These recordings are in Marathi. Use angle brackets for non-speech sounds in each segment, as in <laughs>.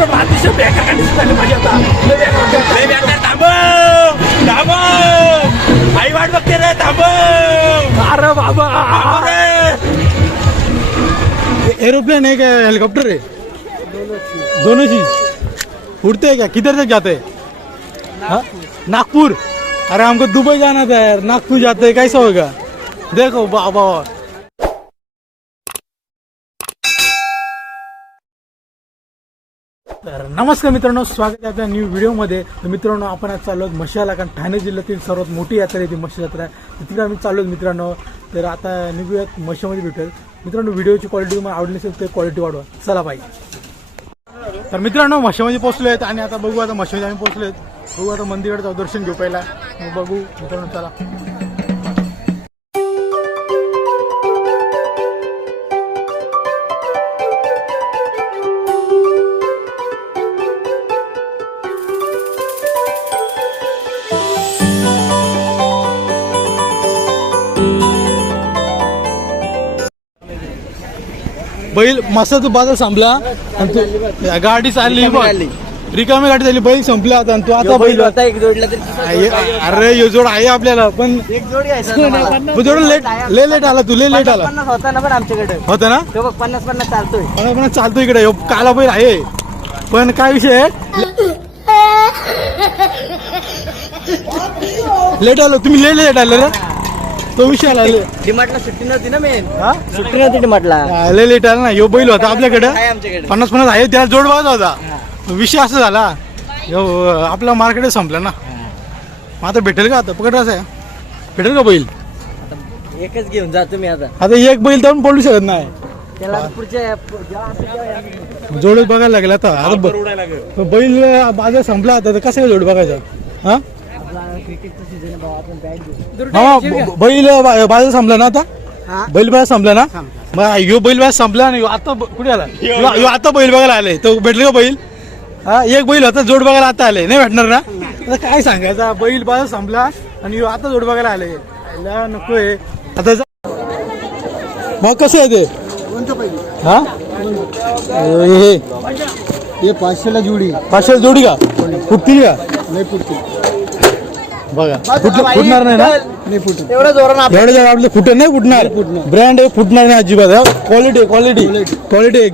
अतिशय बेकार बेकार बेकार. आई अरे बाबा एरोप्लेन है क्या हेलीकॉप्टर है दोनों चीज़ उड़ते हैं क्या किधर तक जाते हैं? नागपुर अरे हमको दुबई जाना था यार, नागपुर जाते कैसा होगा देखो बाबा नमस्कार मित्रांनो स्वागत आहे आपल्या न्यू व्हिडिओमध्ये तर मित्रांनो आपण आज चाललो आहोत मशाला कारण ठाणे जिल्ह्यातील सर्वात मोठी यात्रा आहे ती मशी यात्रा आहे तिकडे आम्ही चाललो आहोत मित्रांनो. तर आता निघूयात मशामध्ये भेटेल. मित्रांनो व्हिडिओची क्वालिटी तुम्हाला आवडली असेल तर क्वालिटी वाढवा. चला बाई. तर मित्रांनो मशामध्ये पोहोचलो आहेत आणि आता बघू आता मशामध्ये आम्ही पोहोचलो आहेत. बघू आता मंदिरात जाऊ दर्शन घेऊ पहिला. मग बघू. मित्रांनो चला. बैल मसाचा बाजार संपला. आणि तू या गाडी चालली बघ. रिकामी गाडी चालली बैल संपला आता आणि तू आता बैल होता एक जोडला आहे- अरे यो जोड आहे आपल्याला पण एक जोडी आहे तू जोड लेट ले लेट आला तू ले लेट आला. पन्नास होता ना पण आमच्याकडे. होता ना? तो बघ पन्नास पन्नास चालतोय. पण चालतो इकडे ह्यो काला बैल आहे. पण काय विषय आहे? लेट आलो तुम्ही ले लेट आले रे. तो विषय आला ले- डिमार्टला सुट्टी नव्हती ना मेन हा? सुट्टी नव्हती डिमार्टला. हा, ले लेट आला ना. यो बैल होता आपल्याकडे. आहे आमच्याकडे. पन्नास पन्नास आहे त्याला जोड बघायचा होता. विषय असा झाला. ह्यो, आपला मार्केट संपला ना. मग आता भेटेल का आता? पकडायचं आहे. भेटेल का बैल? एकच घेऊन जातो मी आता. आता एक बैल तर बोलू शकत नाही. त्याला पुढच्या या. जोड बघायला लागेल आता. आता बैल बाजार संपला आता तर कसं जोड बघायचा? हा? हा ब- बैल बा- बाजार संपला ना आता? हा? बैल बाजार संपला ना? मग ह्यो बैल बाजार संपला आणि ह्यो आता ब- कुठे आला? ह्यो ह्यो आता बैल बघायला आले. तो भेटले का बैल? हा एक बैल होता जोड बघायला आता आले. नाही भेटणार ना? आता काय सांगायचं? बैल बाजार संपला आणि ह्यो आता जोड बघायला आले. याला नकोय. आता जा- मग कसं आहे ते? हा? हे हे पाचशेला जोडी. पाचशे जोडी का? फुटतील का? नाही फुटते बघा. फुट- फुटणार नाही ना? नाही फुटत एवढं जोरानं एवढे जर आपले फुटे नाही फुटणार. ब्रँड आहे फुटणार नाही अजिबात. क्वालिटी क्वालिटी क्वालिटी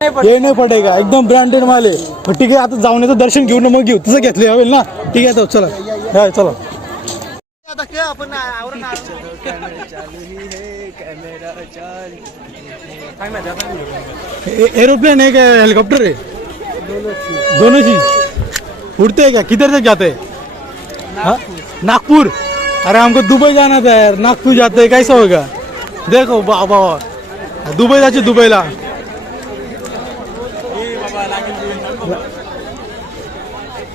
हे नाही पडेगा एकदम ब्रँडेड माल आहे. पण ठीक आहे आता जाऊन येतो दर्शन घेऊन मग घेऊ. तसं घेतलं ना? ठीक आहे तो चला. हा चला. ए- एरोप्लेन है क्या हेलीकॉप्टर है दोनों चीज़ उड़ते हैं. क्या किधर तक जाते? हैं हाँ? नागपुर? अरे हमको दुबई जाना था यार. नागपुर जाते कैसा होगा? देखो बाबा. दुबई जायचे दुबईला.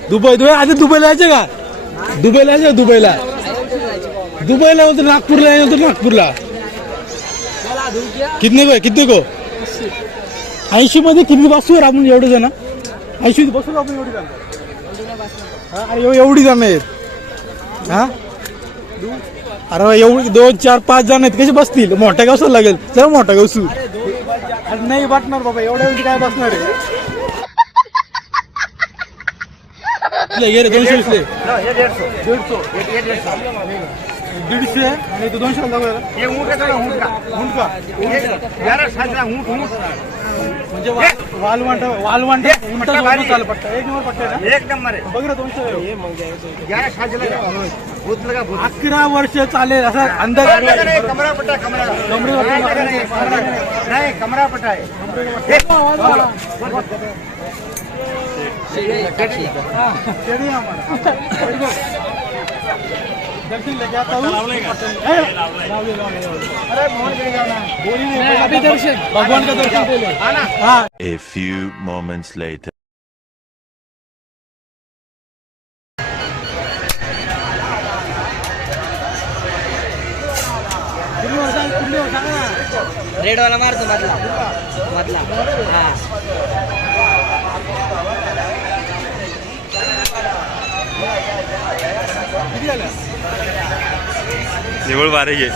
Dubai Dubai. आधी दुबईला यायचे का? दुबईला यायचे दुबईला? दुबईला होतं नागपूरला यायचं होतं नागपूरला. कितने को है? कितने को? ऐंशी मध्ये किती बसू आपण एवढे जण? ऐंशी बसू आपण एवढी जण. एवढी जण आहेत. हा? अरे एवढी दोन चार पाच जण आहेत कसे बसतील? मोठा गावसा लागेल. चला मोठा गावसू अरे नाही वाटणार बाबा एवढ्या एवढी काय बसणार आहे? इथले घे रे, दोनशे इथले. दीडशे आणि तो दोनशे दाखवायला हुंडका म्हणजे वा- वालवंट वालवंट उलटा चालू पट्टा. एक नंबर पट्टा आहे ना? एक नंबर आहे. बघ रे दोनशे. भूत लगा भूत? अकरा वर्ष चालेल असा अंदाज कमरा पट्टा कमरा. नाही कमरा पट्टा आहे. <laughs> दर्शन लेके आता हूँ. ए, लावले, लावले, लावले. अरे मोहन गिरी जाना. बोली नहीं, अभी दर्शन भगवान का दर्शन पहले हाँ A few moments later. Red वाला मारतो मधला. मधला. हा. Llegó el varille.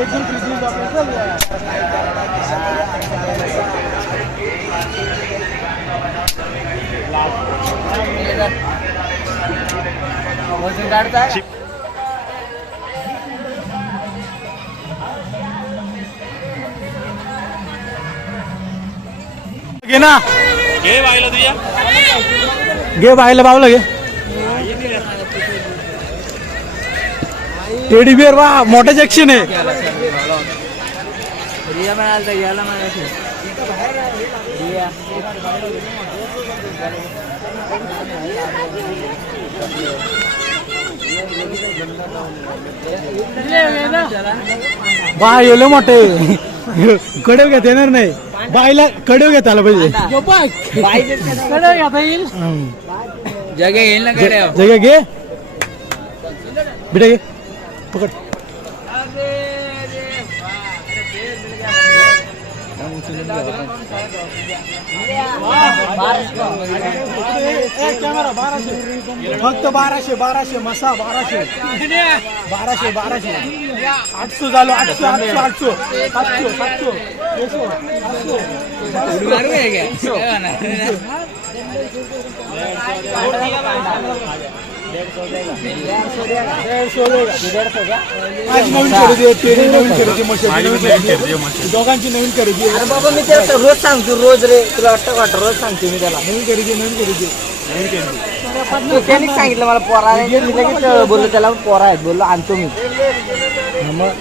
एक दोन तीन तीन बापरे, चल. वजन काढता घे ना घे बायला तुझ्या घे बायला बावला घे टेडी बिअर वा मोठ्याच ऍक्शन आहे. रिया म्हणाल तर याला म्हणायचं. रिया. बा येलो मोठे कडव घेता येणार नाही. बायला कडव घेता आला पाहिजे. जगे येईल ना कडे जगह घे. बेटा घे. पकड। फक्त बाराशे बाराशे मसा बाराशे बाराशे बाराशे आठशे झालो आठशे आठशे आठशे सातशे सातशे एकशे, आज नवीन खरेदी आहे तेरी नवीन खरेदी नवीन खरेदी आहे. दोघांची नवीन खरेदी आहे अरे बाबा मी त्याला रोज सांगतो रोज रे तुला वाटतं वाटतं रोज सांगतो मी त्याला नवीन खरेदी नवीन खरेदी तो सांगितलं मला पोरा आहे मी लगेच बोललो त्याला पोरा आहेत बोललो आणतो मी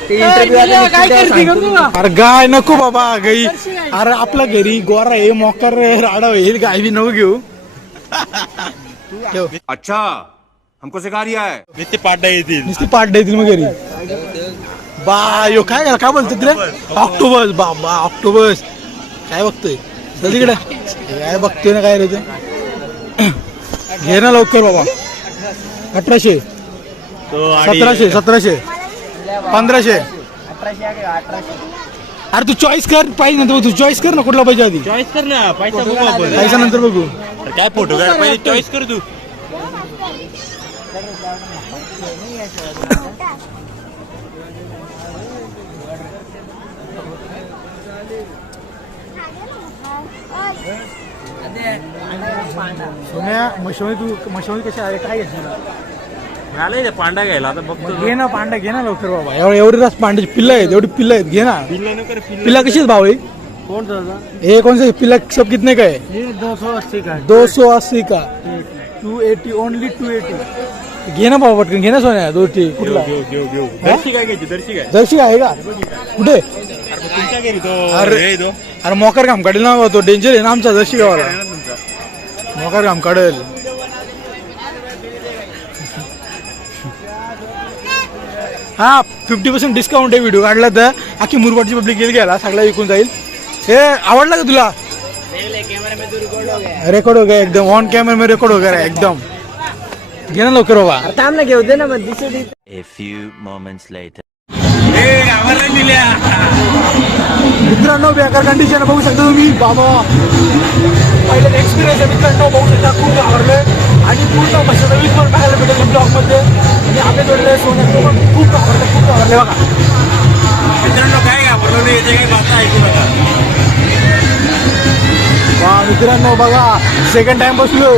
ते इंटरव्ह्यू अरे गाय नको बाबा गाई अरे आपल्या घरी गोरा आहे मोकर राडा आहे गाय बी नको घेऊ अच्छा हमको सिखा रिया है। नुसते पाड्या येतील नुसती पाठ देतील मग घरी बा यो काय काय बोलतो तिकडे ऑक्टोबस बा बा ऑक्टोबस। काय बघतोय? चल तिकडे. काय बघतोय ना काय रे ते? घे ना लवकर बाबा. अठराशे. सतराशे सतराशे. पंधराशे. अरे तू चॉईस कर पाहिजे ना तू चॉईस कर ना कुठला पाहिजे आधी. चॉईस कर ना पैसा बघू आपण. पैसा नंतर बघू. काय फोटो काढ पहिले चॉईस कर तू. सोन्या मशवणी तू मशवणी कशी आहे? काय घेतली आलंय पांडा घ्यायला आता बघतो घे ना पांडा घे ना लवकर बाबा. एवढे एवढी रास पांड्याची पिल्ला आहेत एवढी पिल्ला आहेत घे ना. पिल्ला कशीच भाव आहे कौन सा ये कौन से पिल्ला सब कितने का है ये दो सौ अस्सी का दो सौ अस्सी का? Two eighty only two eighty घे ना बाबा पटकन घे ना सोन्या कुठला? घेऊ घेऊ घेऊ. दर्शी घ्यायची दर्शी आहे का? कुठे? अरे मोकर काम काढेल ना तो डेंजर आहे ना आमचा जर्सी गावाला. काम काढेल. हा फिफ्टी पर्सेंट डिस्काउंट आहे व्हिडिओ काढला तर. अख्खी मुरबाडची पब्लिक गेली गेला सगळा विकून जाईल. हे आवडला का तुला? रेकॉर्ड हो गया एकदम. ऑन कॅमेरा में रेकॉर्ड हो गया एकदम. घे ना लवकर बाबा. थांब ना घेऊ दे ना मग दिसू A few moments later. ए आम्हाला दिल्या. मित्रांनो बेकार कंडिशन बघू शकता तुम्ही. बाबा पहिले एक्सपिरियन्स आहे. मित्रांनो बघू शकता खूप आवडले आणि पूर्ण मशाचा वीज पण पाहायला भेटेल ब्लॉगमध्ये आणि आपल्या जोडले सोन्याचं पण खूप आवडले खूप आवडले बघा. मित्रांनो काय घाबरलो नाही येते काही बाता ऐकू नका वा मित्रांनो बघा सेकंड टाइम बसलो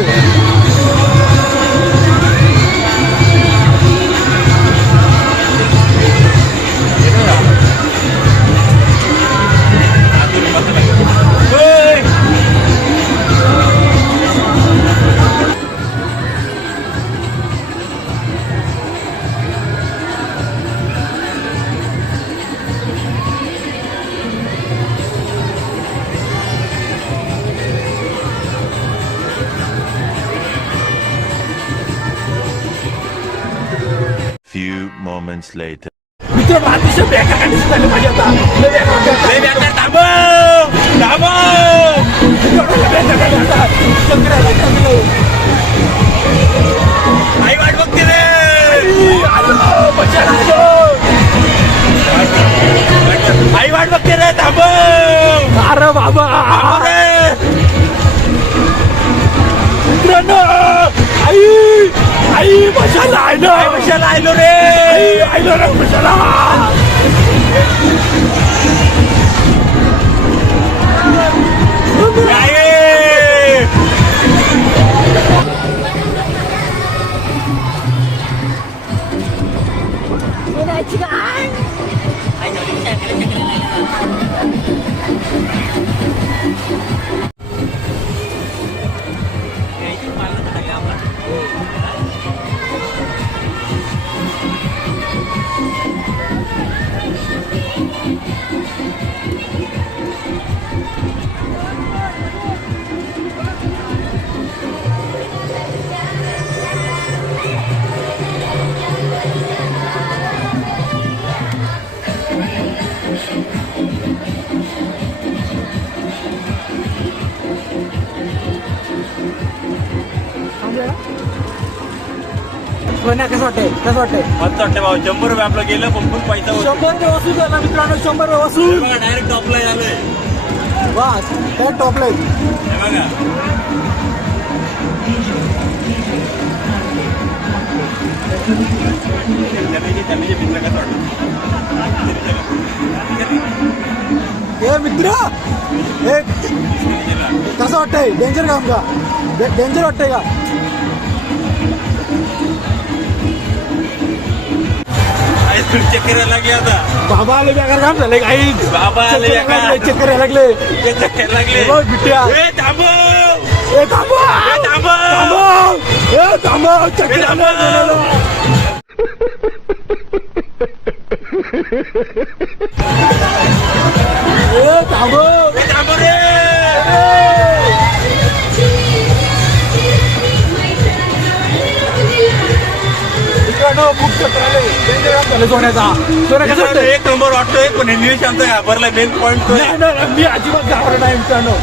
moments later. मित्रांनो अतिशय बेकार कंडिशन झाली माझी आता लय बेकार बेकार. ए, बेकार थांबव! थांबव! मित्रांनो, लय बेकार झाली आता. आई वाट बघते रे आलो. मशाला आयलो मशाला आयलो रे आयलो रे मशाला काय सोन्या कसं वाटतंय? कसं वाटतंय? मस्त वाटतं भाऊ. शंभर रुपये आपलं गेलं पंपून पैसा वसूल. शंभर रुपये वसूल झाला मित्रांनो शंभर रुपये वसूल. डायरेक्ट टॉपला आलोय. वा काय टॉपला. हे बघा. चॅलेंज मित्र! ए कसं वाटतंय? डेंजर काम का डेंजर वाटतंय का? आईस्क्रीम चेक करायला लागले आता बाबा आले बेकार काम झाले काही. बाबा आले बेकार. चेक करायला लागले. करायला लागले. बिट्या. ए थांबव. ए थांबव. थांबव. ए करायला थांबव. लागले. ए थांबव. रे. मित्रांनो खूप चक्कर आले झालं सोन्याचा. सोन्या कसं वाटतंय एक नंबर वाटतोय पण निलेश आमचा घाबरला मेन पॉईंट तो नाही, नाही, नाही, मी अजिबात घाबरत नाही मित्रांनो.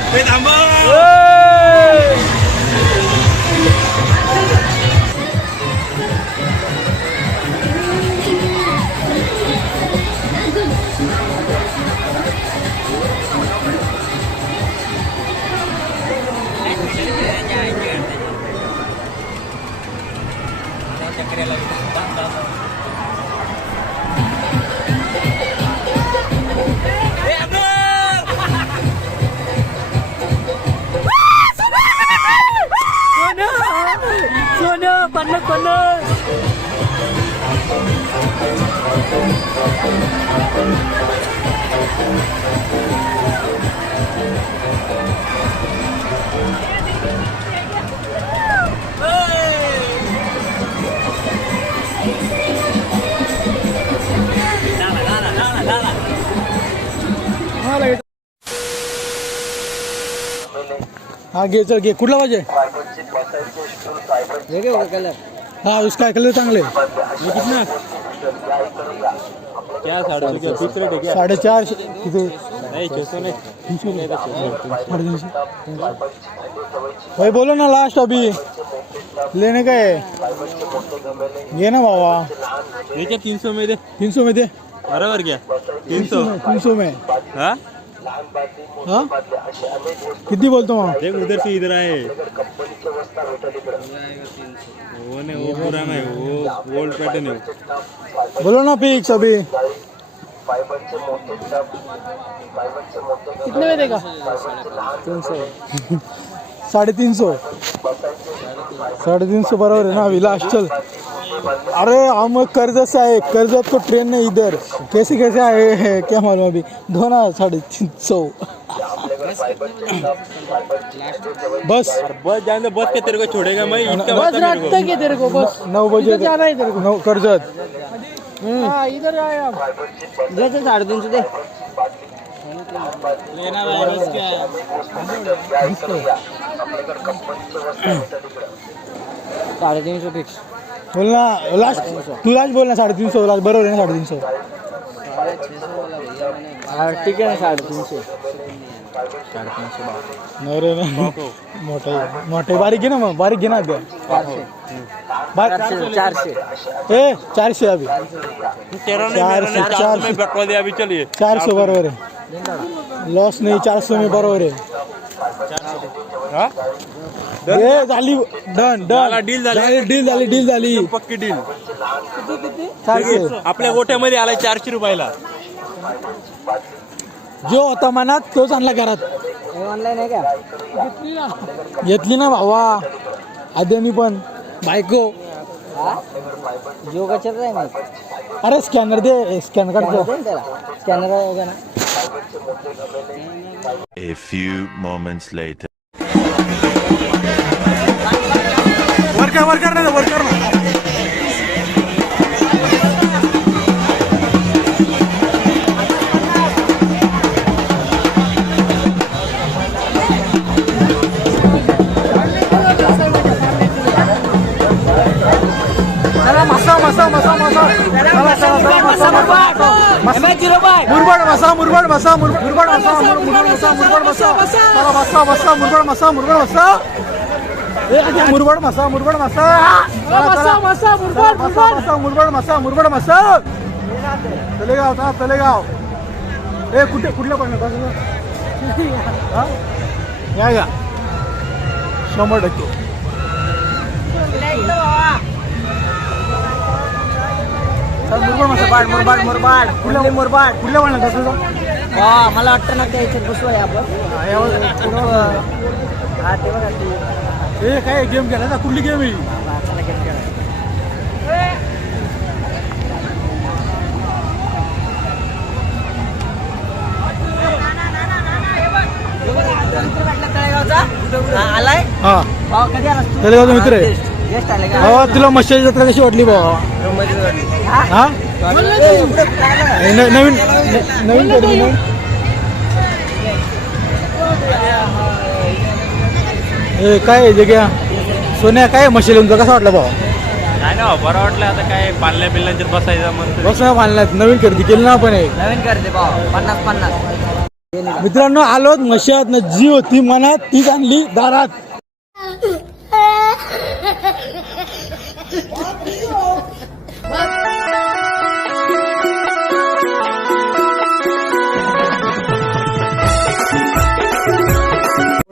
हाँ घे चल घे. कुठला पाहिजे? हे घेऊ का कलर हा उसका कलर चांगले. साडेचार किती? तीनशे साडेतीनशे भाई बोलो ना लास्ट अभी। लेने का है। ये ना बाबा। ठीक है तीन सौ में दे? तीन सौ में दे। बराबर क्या? तीन सौ। तीन सौ में। हाँ? हाँ? कितनी बोलता हूँ देख उधर से इधर आए वो नहीं वो पुराना है वो ओल्ड पैटर्न है वो। बोलो ना फिक्स अभी. कितने में देगा? <laughs> तीन सौ साढ़े तीन सौ. साढ़े तीन सौ बराबर है ना अभी लास्ट चल. अरे हम कर्जत से आए कर्जत को ट्रेन ने इधर. कैसे कैसे आए हैं? क्या मालूम अभी? दो ना साढ़े तीन सौ. बस. बस जाने बस के तेरे को छोड़ेगा मैं इनका बस बता मेरे को। के तेरे को बस। नौ बजे जाना है तेरे को। नौ कर्जत. इधर आए आप दे। ते साडेतीनशे दे साडेतीनशे फिक्स बोल ना लास्ट तू लास्ट बोल ना साडेतीन सौ लास्ट बरोबर आहे ना साडेतीन सौ ठीक आहे ना साडेतीनशे. नाही रे नाही मोठे मोठे बारीक घे ना मग बारीक घे ना द्या चारशे चारशे. चारशे ए चारशे अभी तेरह ने चार मेरा ने सौ, चार चार सौ में सौ। बटवा दिया अभी चलिए चार सौ बरोबर आहे. लॉस नाही चार सौ में बरोबर आहे. हाँ? ए, झाली डन डन deal झाली. डील झाली डील झाली. पक्की डील चालते आपल्या गोट्यामध्ये आलाय चारशे रुपयाला. जो होता मनात तोच आणला घरात. ऑनलाईन आहे का? घेतली ना भावा. आद्यानी पण. बायको. योगाच्याच आहे नाही अरे स्कॅनर दे स्कॅन त्याला. स्कॅनर आहे ना? A few moments later. वर कर वर कर ना वर कर ना चला मसा मसा मसा मुरबाड मसा मुरबाड मुर- मुरबाड मुर- मुरबाड मसा मुरबाड चला मसा मसा मुरबाड मसा मुरबाड आधी मुरबाड मसा मुरबाड मसा मुरबाड मसा मुरबाड. मसा तलेगाव चला तलेगाव. ए कुठे कुठल्या पण शंभर टक्के. मुरबाड मुरबाड मुरबाड. मुरबाड? कुठले मुरबाड कुठल्या पण कसं वा मला वाटतं ना त्या इथे बसलोय आपण. हा ते बघा ते काय गेम खेळा ना कुठली गेम आहे? हा, आलाय? हा. कधी तलेगावचा मित्र. आहे आले तुला जत्रा कशी वाटली भावा? हा? न- नवीन न- नवीन खरेदी नवीन? ए काय आहे जग्या? सोन्या काय मशालींचा कसा वाटला काय ना बरं वाटलं. आता काय पाल्या बिल्ल्यांच्यात बसायचं म्हणतो बस ना बांधल्यात नवीन खरेदी केली ना आपण एक. नवीन करते भाऊ. पन्नास पन्नास. मित्रांनो आलो मशात. जी होती मनात तीच आणली दारात. <laughs>